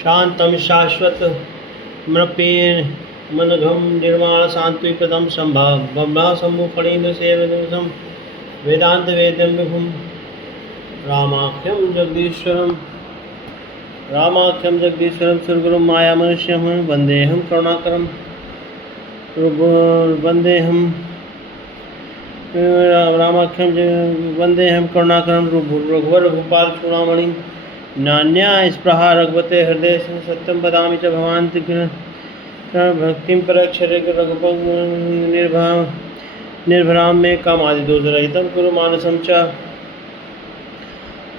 शांतं शाश्वतमनपेनघं निर्वाणशान्तिप्रदं ब्रह्मसम्मुखफणीन्द्रसेवितं वेदान्तवेद्यं विभुं रामाख्यं जगदीश्वरं सुरगुरुं मायामनुष्यं वन्देऽहं करुणाकरं वन्देऽहं रामाख्यं वन्देऽहं करुणाकरं रघुवर चूड़ामणिं नान्या स्पृहा रघुपते हृदय सत्यं वदामि च भवान्ति भक्तिं परक्षरे रघुपं निर्भरां मे कामादिदोषरहितं कुरु मानसं च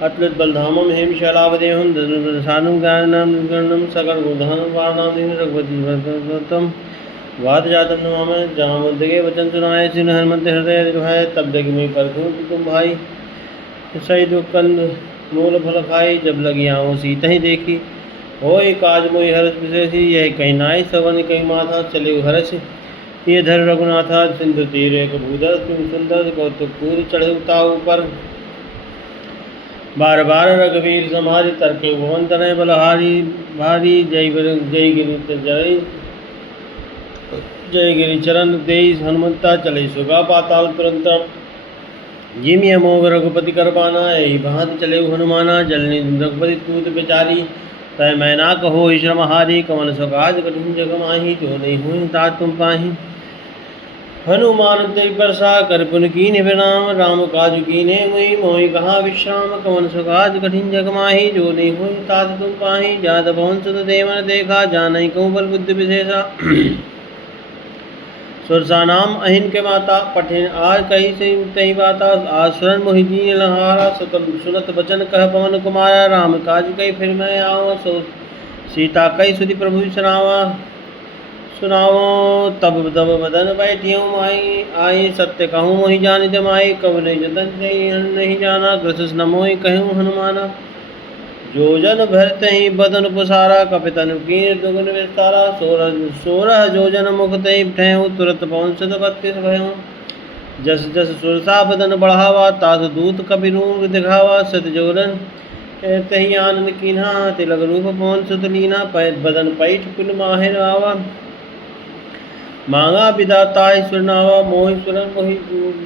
अतुलितबलधामं हेमशैलावदेहं दशरथसानुं ज्ञानगणं सकलगुणधनं वाराणां रघुपतिं वातजातं नमामि जामोदगे वचन सुनाए श्री हनुमत हृदय भाई तब देख मैं परखूँ तुम भाई सही दुख कंद मूल फल खाई जब लगी आऊँ सीता ही देखी हो काज मोहि हर्ष विशेषी यह कहीं नाई सवन कहीं माथा चले हर्ष ये धर रघुनाथा सिंधु तीर एक भूधर तुम सुंदर कौतुक पूरी चढ़े उताऊ पर बार बार रघुवीर समारी तरके भुवन तनय बलहारी भारी जय गिरि चरण देई हनुमंता चले सुगा पाताल तुरंत जिम मोग रघुपति करबाना यही भांति चले हनुमाना जलनी रघुपति तूत बेचारी तय मैना कहो श्रम हारी कवन सकाज कठिन जग माही जो नहीं हुई तात तुम पाही हनुमान तेग बरसा कर पुन कीन विराम राम काज कीने मुई मोहि कहा विश्राम कवन सकाज कठिन जग माही जो नहीं हुई तात तुम पाही जात पवन सुत देवन देखा जान कहूँ बल बुद्धि विशेषा सुरसा नाम अहिन के माता पठिन आज कही से तही बाता आसुरन मोहिदीन लहारा सतल सुनत बचन कह पवन कुमारा राम काज कही फिर मैं आवा सो सीता कही सुधि प्रभु सुनावो तब तब बदन बैठियों माई आई सत्य कहूँ मोहि जानित माई कब नहीं जतन नहीं जाना ग्रसिस न मोहि कहूँ हनुमाना जो जन भरत ही बदन पुसारा कपितन कीन दुगुन विस्तारा सोरह जो जन मुख तही ठहूँ तुरत पवन सत 32 भयों जस जस सुरसा बदन बढ़ावा तास दूत कपि रूप दिखावा सत जोरन तही आनंद कीन्हा तिलक रूप पवन सुत लीना बदन पैठ पुन माहिर आवा मांगा विदाता सुरनावा मोहि सुरन मोहि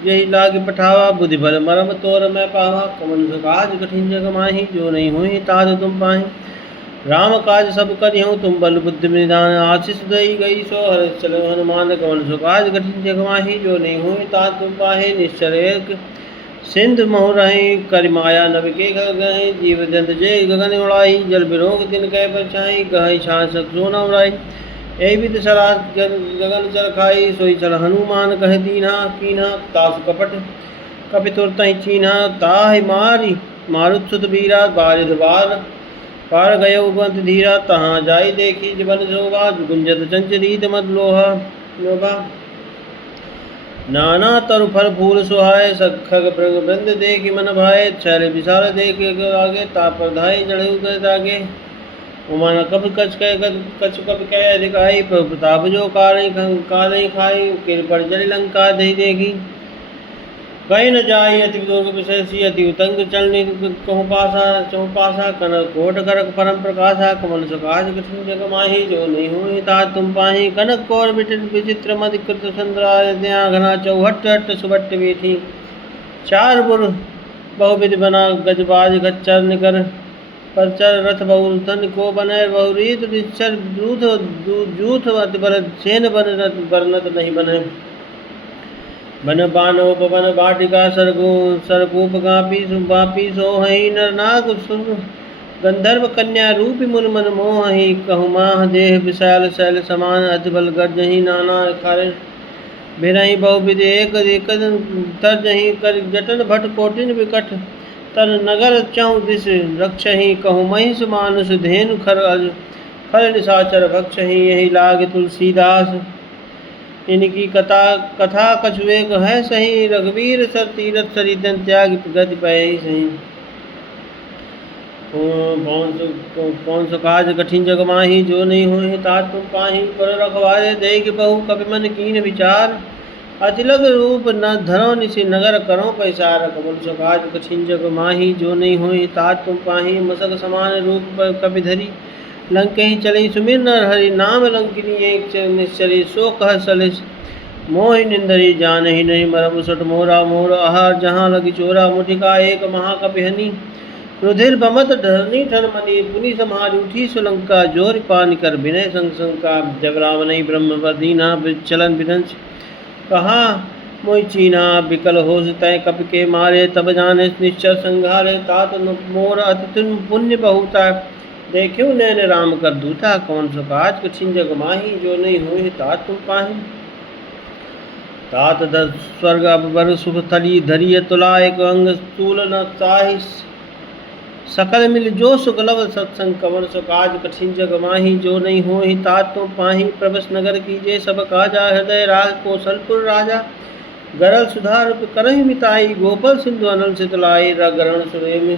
यही लाग पठावा बुद्धि बल मरम तोर मैं पावा कमन सकाज कठिन जग माही जो नहीं हुई तात तुम पाही राम काज सब करिहूँ तुम बल बुद्धि निधान आशीष दई गई सो हर चलो हनुमान कमन सकाज कठिन जग माही जो नहीं हुई तात तुम पाही निश्चर एक सिंध मोह रही कर माया नव के गही जीव जंत जय गगन उड़ाई जल बिरोग दिन कह परछाई गही शासक सोना उड़ाई यही विद सरा गगन चल खाई सोई चल हनुमान कह दीना कीना तासु कपट कपि तुरत ही चीना ताहि मारी मारुत सुत बीरा बारिध बार पार गय उगंत धीरा तहाँ जाई देखी जीवन शोभा गुंजत चंचरीत मद लोभा नाना तरु फल फूल सुहाय सखग वृंद देखी मन भाए छैल विशाल देख आगे तापर धाई चढ़े आगे उमान कब कछ कब कह अधिकाई प्रताप जो कारई खाई किर पर जल लंका दही देगी कहीं न जाई अति दुर्ग विशेषी अति उतंग चलनी कहूँ पासा कन कोट करक परम प्रकाशा कमल सकाज कठिन जग माही जो नहीं हुई तात तुम पाही कनक कौर विचित्र मधिकृत सुंदरा घना चौहट हट सुबट बेठी चार बुर बहुविध बना गजबाज गच्चर निकर परचर रथ बहुल तन को बने बहुरीत निश्चर जूथ भरत सेन बरनत नहीं बने बन बानो पवन बाटिका सरगूप बापी सो हई नरनाग गंधर्व कन्या रूपी मुन मन मोह ही कहु माह देह विशाल शैल समान अतिबल गर्जही नाना खारे भिरही बहुविध एक तर्जही कर जटन भट कोटिन विकट तर नगर चहु दिस रक्षहि कहु महिष मानुष धेनु खर निशाचर भक्षहि यही लाग तुलसीदास इनकी कथा कछुए है सही रघुवीर सर तीरथ सरितन त्याग गति पै सही कौन सो काज कठिन जग माही जो नहीं हुए तात तुम पाही पर रखवारे देख बहु कपि मन कीन विचार अतिलग रूप न धरो निशि नगर करो पैसार कमल सकाज कठिन जग माही जो नहीं हुई तात तुम पाही मसक समान रूप पर कपि धरी लंके ही चली सुमिर नर हरि नाम लंकिनी एक निश्चरी सो कह सलिस मोहि निंदरी जान ही नहीं मरम सट मोरा मोर आहार जहाँ लगी चोरा मुठिका एक महाकपि हनी रुधिर बमत धरनी ठन मनी पुनि समाज उठी सुलंका जोर पान कर विनय संशंका जब रावण ब्रह्म दीना चलन विदंश कहा मोहि चीना विकल होश तय कप के मारे तब जाने निश्चर संघारे तात मोर अति तुम पुण्य बहुता देखियो नैन राम कर दूता कौन सो काज कठिन जग माही जो नहीं हुई तात तुम पाही तात दस स्वर्ग अबर सुख थली धरिय तुला एक अंग स्थूल न ताहि सकल मिल जो सुगलव सत्संग कवन सो काज कठिन जग माही जो नहीं होहि तात तुम पाही प्रभस नगर कीजे सब काजा हृदय राज कौशलपुर राजा गरल सुधार करहि मिताई गोपल सिंधु अनल सितलाई रगरण सुरेम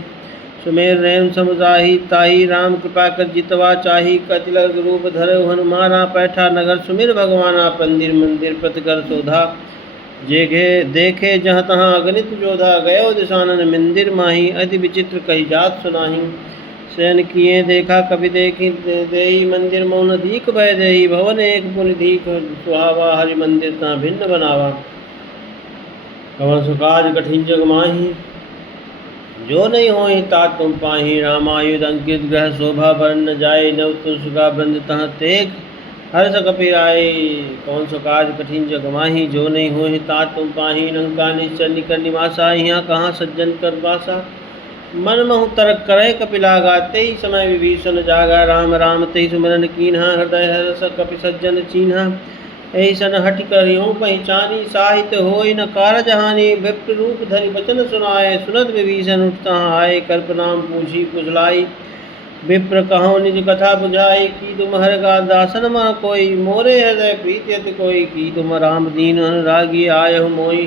सुमेर नैन समझाही ताही राम कृपा कर जितवा चाही कतिलग रूप धर हनुमाना पैठा नगर सुमिर भगवाना पंदिर मंदिर प्रतिकर शोधा जेघे देखे जहाँ तहाँ अगणित जोधा गयो दिशानन मंदिर माही अति विचित्र कही जात सुनाही शयन किए देखा कभी देखी देही मंदिर मौन दीक भय देही भवन एक पुनि दीक सुहावा हरि मंदिर ता भिन्न बनावा कवन सुकाज कठिन जग माही जो नहीं होई तात तुम पाही रामायुध अंकित ग्रह शोभा वर्ण जाय नव तुलसुका बृंद तह तेग हर सकपि आए कौन सो काज कठिन जग माही जो नहीं होहि तात तुम पाही लंका निश्चर निकर निवासा यहाँ कहाँ सज्जन कर बासा मन महु तरक करे कपिलागा तेहि समय विभीषण जागा राम राम तेहि सुमरन कीन्हा हृदय हर्ष कपि सज्जन चीन्हा ऐसन हट कर यूँ पहचानी साहित्य होय न कारज हानि विप्र रूप धरि वचन सुनाए सुनत विभीषण उठता आए कल्प नाम पूछी कुशलाई विप्र कहो निज कथा बुझाई की तुम हर का दासन मह कोई मोरे हृदय प्रीति अति कोई की तुम राम दीन अनुरागी आय मोई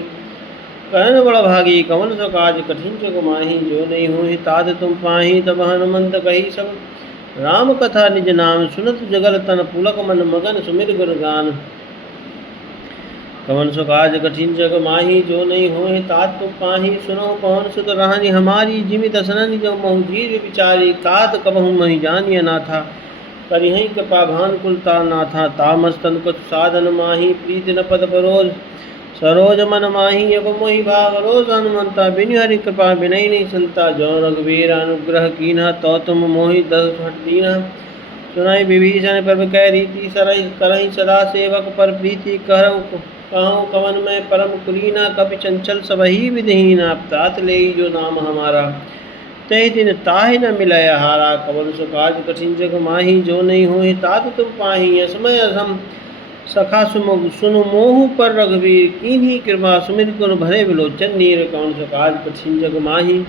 कहन बड़ भागी कवन सो काज कठिन जग माही जो नहीं होहि तात तुम पाही तब हनुमंत कही सब राम कथा निज नाम सुनत जगल तन पुलक मन मगन सुमिर गुण गान कवन सो काज कठिन जग माही जो नहीं होहि तात तुम पाही सुनो पवन सुत रहनी हमारी जिमि दसननि जो महु जीव विचारी तात कबहु महि जानिय ना था करिहै कृपा भान कुलता ना था तामस्तन कुछ साधन माही प्रीति न पद परोज सरोज मन माही अब मोहि भाव रोज हनुमंता बिन हरि कृपा बिनय नहीं संता जो रघुवीर अनुग्रह कीन्हा तो तुम मोहि दस हट दीना सुनाई विभीषण पर कह रीति सरहि करहि सदा सेवक पर प्रीति कहूँ कवन में परम कुलीना कपि चंचल सबही विधहीना तात ले जो नाम हमारा तय दिन ताहि न मिलय हारा कवन सो काज कठिन जग माही जो नहीं होहि तात तुम पाही असमय हम सखा सुनु मोहु पर रघुवीर कीन्ही कृपा सुमिर गुण भरे विलोचन नीर कौन सो काज कठिन जग माही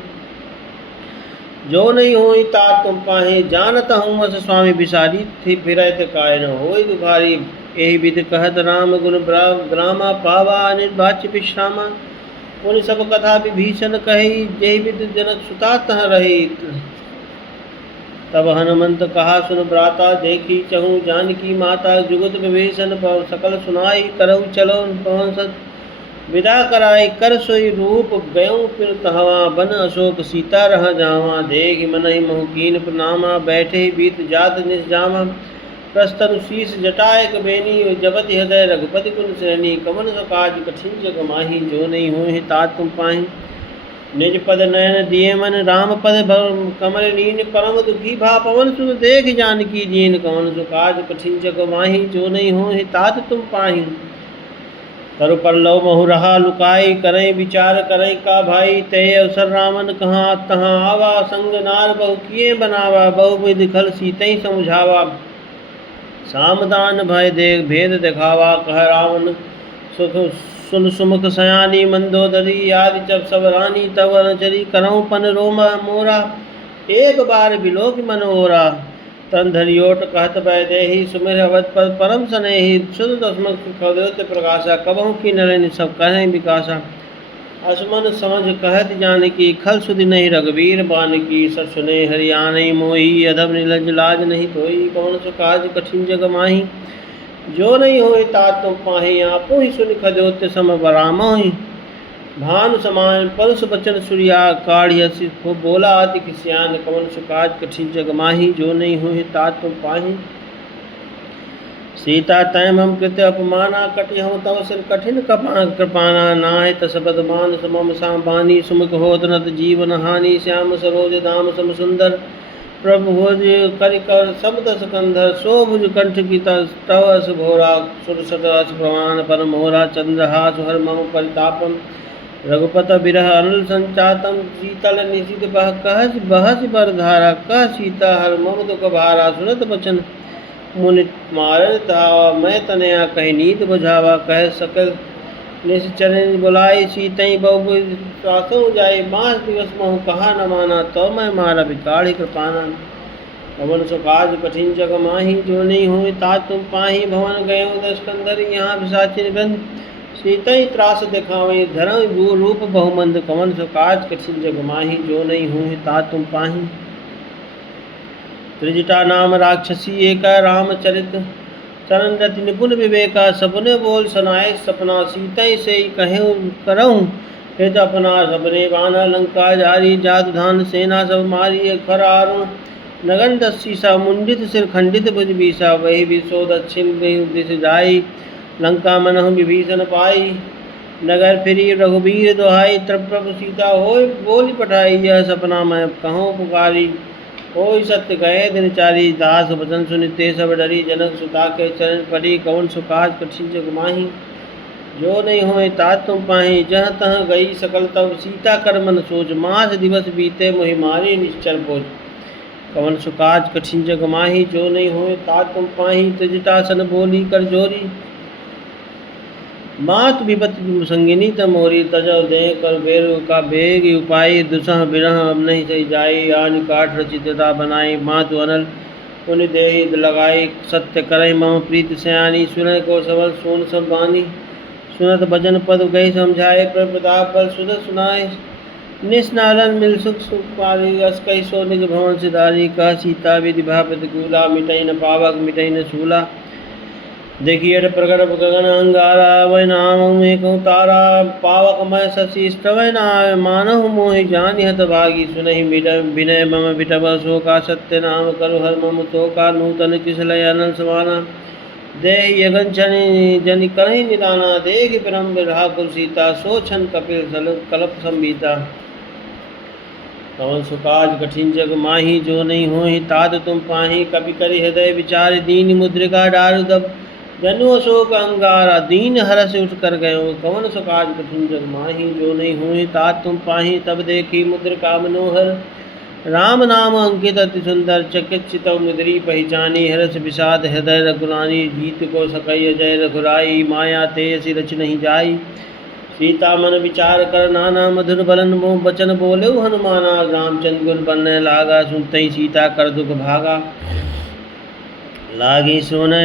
जो नहीं होई तात तुम पाहे जानत हूँ मस स्वामी बिसारी थी फिरत काय न होई दुखारी यही विध कहत राम गुण ग्रामा पावा निर्वाच्य विश्रामा उन सब कथा विभीषण कही जय विद जनक सुता तह रही तब हनुमंत कहा सुन भ्राता देखी चहु जानकी माता जुगत विभीषण पर सकल सुनाई करऊ चलो पवन सत विदा कराई कर सोई रूप गयों फिर तहवा बन अशोक सीता रह जावा देख मनहि मोहकीन प्रणामा बैठे बीत जात निजामा प्रस्तन शीस जटायक बेनी जबति हृदय रघुपति कुन श्रेणी कमन सो काज कठिन जग माही जो नहीं होहि तात तुम पाही निज पद नयन दिए मन राम पद कमल नीन परम दुखी भा पवन सुन देख जानकी दीन कमन सो काज कठिन जग माही जो नहीं होहि तात तुम पाही तरु पल्लव महु रहा लुकाई करें विचार करें का भाई तय अवसर रामन कहाँ तहाँ आवा संग नार बहु किए बनावा बहु विधि खल सीतई समझावा सामदान भय देख भेद दिखावा कह रावण सुख सुन सुमुख सयानी मंदोदरी आदि जब सब रानी तब चरी करऊँ पन रोमा मोरा एक बार बिलोक मनोरा तन धरियोट कहत भय देहि सुमिर अवध पद परम सनेहि शुद्ध दसमक सुखोदय प्रकाशा कबहु की नरेन सब कहें विकासा असमन समझ कहत जानकी खल सुधि नहीं रघुवीर बान की सर सुने हरियाणा मोही अधम नीलज लाज नहीं धोई कौन सो काज कठिन जग माही जो नहीं होई तात तुम पाही आपो ही सुन खजोत सम बरामोहि भानु समान परुष बचन सूर्या काढ़िय सिर बोला अति किसियान कवन सुकाज कठिन जग माही जो नहीं हुई तात तुम पाही सीता तय मम कृत्य अपमाना कटि हूँ तव सिर कठिन कृपाना नाय तसबद मान समम साबानी सुमुख होत नत जीवन हानि श्याम सरोज दाम सम सुंदर प्रभु भोज कर सब दस कंधर सो भुज कंठ की तव अस भोरा सुरसत अस प्रमाण पर मोरा चंद्रहास हर मम परितापम रघुपत बिरह अनल संचातम शीतल निशित बह कहस बहस बर धारा कह सीता हर मम दुख भारा सुनत बचन मुनि मारन धावा मैं तनया कही नीत बुझावा कह सकल निश्चरण बुलाई सीतई बहु सासों जाए मास दिवस महु कहा न माना तो मैं मारा बिकाढ़ी कृपाना पवन सुकाज कठिन जग माही जो नहीं हुई तात तुम पाही भवन गयो दस कंधर यहाँ विसाचिन बंद सीतई त्रास दिखावे धर्म रूप बहुमंद कवन सुकाज कठिन जग माही जो नहीं हुई तात तुम पाही त्रिजटा नाम राक्षसी एका रामचरित चरण रति निपुण विवेका सपने बोल सुनाए सपना सीतई से कहे करऊँ हित अपना सबने बाना लंका जारी जात धान सेना सब मारी खरारुण नगन दस्सीसा मुंडित सिर खंडित भुज बीसा वही विशो दक्षिण दिश जाई लंका मनहु विभीषण पाई नगर फिरी रघुबीर दोहाई तब प्रभु सीता हो बोली पठाई यह सपना मैं कहूँ पुकारी कोई सत्य गए दिनचारी दास वचन सुनिते सब डरी जनक सुता के चरण पड़ी कवन सुकाज कठिन जग माही जो नहीं होए तात तुम पाही जहाँ तहाँ गई सकल तब सीता कर मन सोच मास दिवस बीते मोहि मारी निश्चर बोझ कवन सुकाज कठिन जग माही जो नहीं होए तात तुम पाही त्रिजटासन बोली कर जोरी मात विपत संगिनी तमोरी तजव दे कर बेर का बेग उपाय दुसह बिरह अब नहीं सही जाई आन काठ रचितता बनाई मातु अनल पुण्य देही लगाई सत्य करई मम प्रीत सयानी सुनय को सबल सोन सब बानी सुनत भजन पद गई समझाए प्रताप पर सुध सुनाए निस्नालन मिल सुख सुख पारी अस कही सो निज भवन सिधारी कह सीता विधि भा प्रतिकूला मिटई न पावक मिटई न शूला देखिए प्रकट गगन अंगारा वै नाम एक तारा पावक मैं शशि स्तवै नाम मानहु मोहि जानि हत भागी सुनहि विनय मम विटव सो का सत्य नाम करु हर मम तो का नूतन किसलय अनल समाना देहि यगन जनि कहि निदाना देहि परम बिरहा कुल सीता सो छन कपिल सल कलप संबीता कवन सुकाज कठिन जग माही जो नहीं होहि तात तुम पाही कपि करि हृदय विचार दीन मुद्रिका डारु दब जनु अशोक अंगारा दीन हरस उठ कर गयो कवन सुकाज कठिन जग माही जो नहीं हुई तात तुम पाही तब देखी मुद्रिका मनोहर राम नाम अंकित अति सुंदर चकित मुद्री पहचानी हरस विषाद हृदय रघुरानी जीत को सकई जय रघुराई माया तेसी रच नहीं जाई सीता मन विचार कर नाना मधुर बलन बचन बोले हनुमाना रामचंद्र गुण बनने लागा सुनते ही सीता कर दुख भागा लागी सोने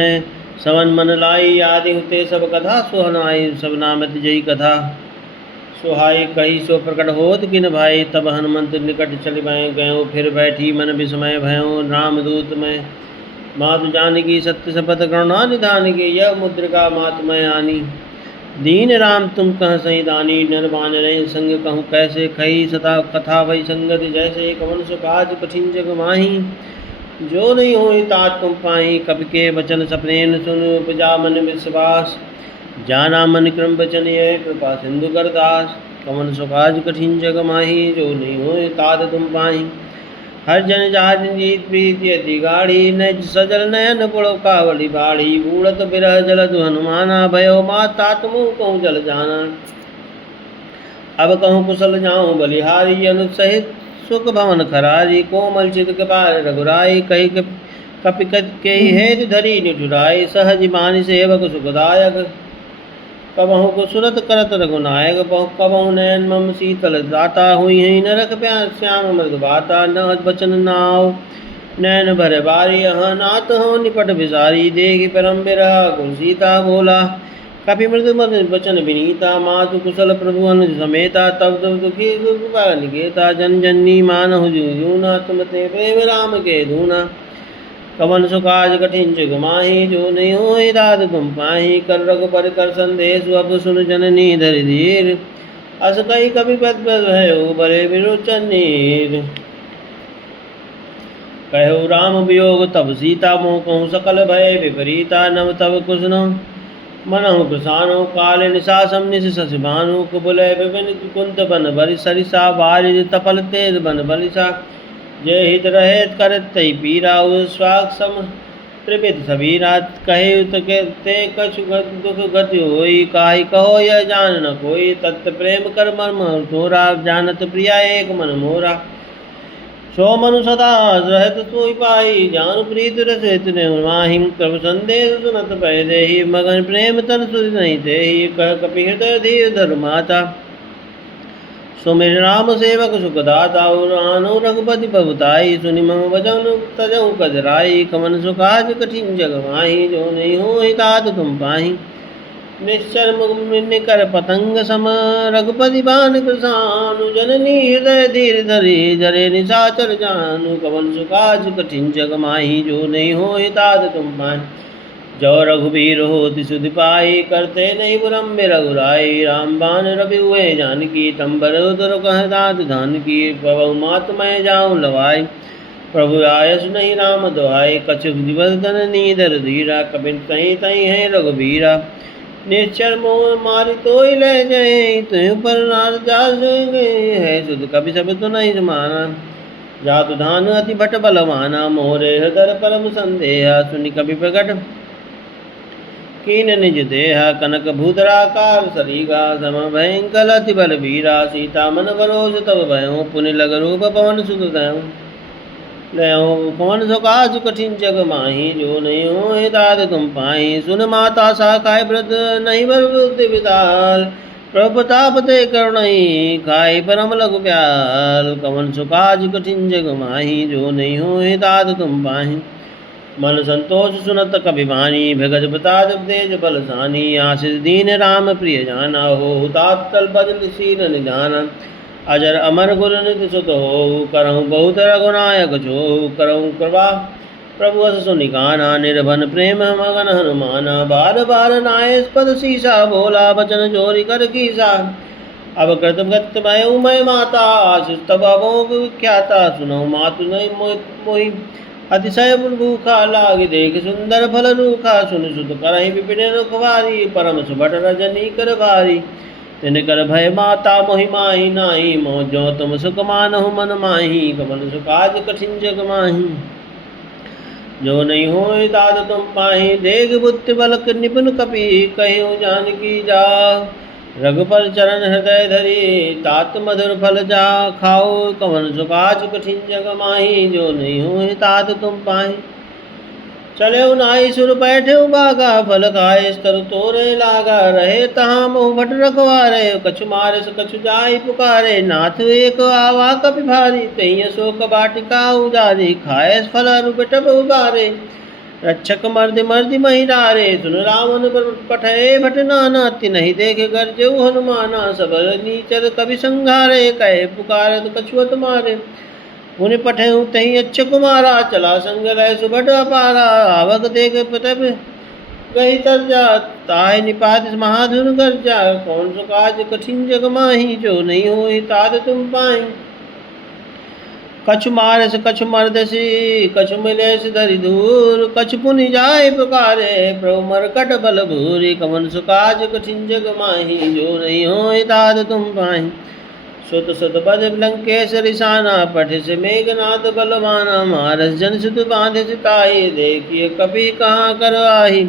सवन मन लाई आदि हुते सब कथा सुहनाई सब नामत जई कथा सुहाई कही सो प्रकट होत किन भाई तब हनुमंत निकट चल गयो फिर बैठी मन विस्मय भयो रामदूत में मातु जानकी सत्य शपथ करुणा निधान के यह मुद्रिका मातमय आनी दीन राम तुम कह सही दानी निर्वाण रहे संग कहूँ कैसे खई सता कथा वही संगत जैसे कवन सुकाज कठिन जग माही जो नहीं हुई तात तुम पाही कवि के वचन सपनेन सुन उपजा मन विश्वास जाना मन क्रम वचन ये कृपा सिंधु करदास कवन सुकाज कठिन जग माही जो नहीं हुई तात तुम पाही हर जन जहाज जीत प्रीति अति गाढ़ी न सजल नयन पुड़ कावली बाढ़ी बूढ़त बिरह जल हनुमाना भयो मा तात मुँह कहूँ जल जाना अब कहूँ कुशल जाऊँ बलिहारी अनुसहित सुख भवन खरारी कोमल चित कपाल रघुराई कही कपि के हेतु धरी निठुराई सहज मानि सेवक सुखदायक कबहु को सुरत करत रघुनायक बहु कबहु नयन मम शीतल दाता हुई है नरक प्यार श्याम मृद बाता न बचन नाव नैन भर बारी यहाँ नाथ हो निपट विसारी देख परम बिरहा कुल सीता बोला कपि मृदु वचन विनीता मातु कुशल प्रभु अनुज समेता तब तब दुखी निकेता जन जननी मानहु जूना तुम ते प्रेम राम के धूना कवन सुकाज कठिन जुग माही जो नहीं हो दाद तुम पाही कर रघु पर कर संदेश अब सुन जननी धरि धीर अस कही कभी पद पद भयो बड़े विरोचन नीर। कहो राम वियोग तब सीता मोह कहूँ सकल भय विपरीता नव तब कुछ न मनहु प्रसानो काल निशासम निश शशि भानु कुबुलय विपिन कुंत बन बरि सरिसा बारिज तपल तेज बन बलिसा जय हित रहेत करत तई पीरा स्वाग सम त्रिविध सबीरा कहे ते कछु दुख गति होई काहि कहो यह जान न कोई तत्त प्रेम कर मर्म थोरा जानत प्रिया एक मन मोरा सो मनु सदा रहत सोई पाई जान प्रीत रसित ने माहि प्रभु संदेश सुनत पै देहि मगन प्रेम तन सुध नहीं देहि कह कपि हृदय धीर धर माता सो मेरे राम सेवक सुखदाता आनो रघुपति पवताई सुनि मम वचन तजहु कजराई कमन सुकाज कठिन जग माही जो नहीं हो तात तुम पाही निश्चर निकर पतंग सम रघुपति बान कृसानु जननी हृदय धीर धरी जरे निशाचर जानु कवन सुकाज कठिन जग माही जो नहीं हो तात तुम पाए जो रघुबीर होति सुधि पाई करते नहीं बुरम में रघुराई राम बान रवि हुए जानकी तंबर उदर कह दात धान की पवु मात मैं जाऊं लवाई प्रभु आयस नहीं राम दुहाई कछुक दिवस धन नीदर धीरा कबिन तही तही है रघुबीरा निश्चर मोह मारी तो ही ले जाए तुम पर नार जा है सुध कभी सब तो नहीं माना जातु धान अति भट बलवाना मोरे हृदय परम संदेहा सुनि कभी प्रकट कीन निज देहा कनक भूधराकार सरीगा सम भयंकर अति बल वीरा सीता मन भरोस तब भयो पुनि लग रूप पवन सुत दयो कौन सुकाज कठिन जग माही जो नहीं हो तात तुम पाही सुन माता साखाय व्रत नहीं बर बुद्धि विदाल प्रभुताप ते करुणई खाई परम लघु प्याल कवन सुकाज कठिन जग माही जो नहीं हो तात तुम पाही मन संतोष सुनत कभी वाणी भगज बताज तेज बल सानी आशीष दीन राम प्रिय जाना हो तात तल बजल शील निधाना अजर अमर गुरु निधि सुत हो करहु बहुत रघुनायक जो करहु कृपा प्रभु अस सुनिकाना निर्भन प्रेम मगन हनुमाना बार बार नाय पद सीसा बोला बचन जोरी कर कीसा अब कृतगत मैं माता आशीष तब अभोग विख्याता सुनो मातु नहीं मोहि अतिशय भूखा लाग देख सुंदर फल रूखा सुन सुत करहि विपिन रुखवारी परम सुभट रजनी कर भारी तिन कर भय माता मोहि माही नाही मोह जो तुम सुख मानहु मन माही कमन सुकाज कठिन जग माही जो नहीं हो तात तुम पाही देख बुद्धि बल निपुण कपि कहियो जानकी जा रघुपर चरण हृदय धरी तात मधुर फल जा खाओ कमन सुकाज कठिन जग माही जो नहीं हो तात तुम पाही चले नाई सुर बैठे बागा फल खाए स्तर तोरे लागा रहे तहाँ मोह भट रखवारे कछु मारे कछु जाई पुकारे नाथ एक आवा कपि भारी तही शोक बाटिका उजारी खाए फल रुपटप उबारे रक्षक मर्द मर्द महिरारे सुन रावण पठे भट नाना नहीं देखे गर्जे हनुमाना सबर नीचर कभी संघारे कहे पुकारे तो कछुअत मारे उन्हें पठे तही अच्छ कुमारा चला संग रह सुबट अपारा आवक देख प्रतप गई तर जा ताहि निपात महाधुन कर जा कौन सो काज कठिन जग माही जो नहीं हो तात तुम पाही कछु मारस कछु मर्दसी कछु मिलेस धरि दूर कछु पुनि जाय पुकारे प्रभु मरकट बल भूरी कमन सुकाज कठिन जग माही जो नहीं हो तात तुम पाही सुत सुत बद लंकेश रिसाना पठिस मेघनाथ बलवाना मारस जन सुत बांध सिताई देखिए कभी कहाँ कर आही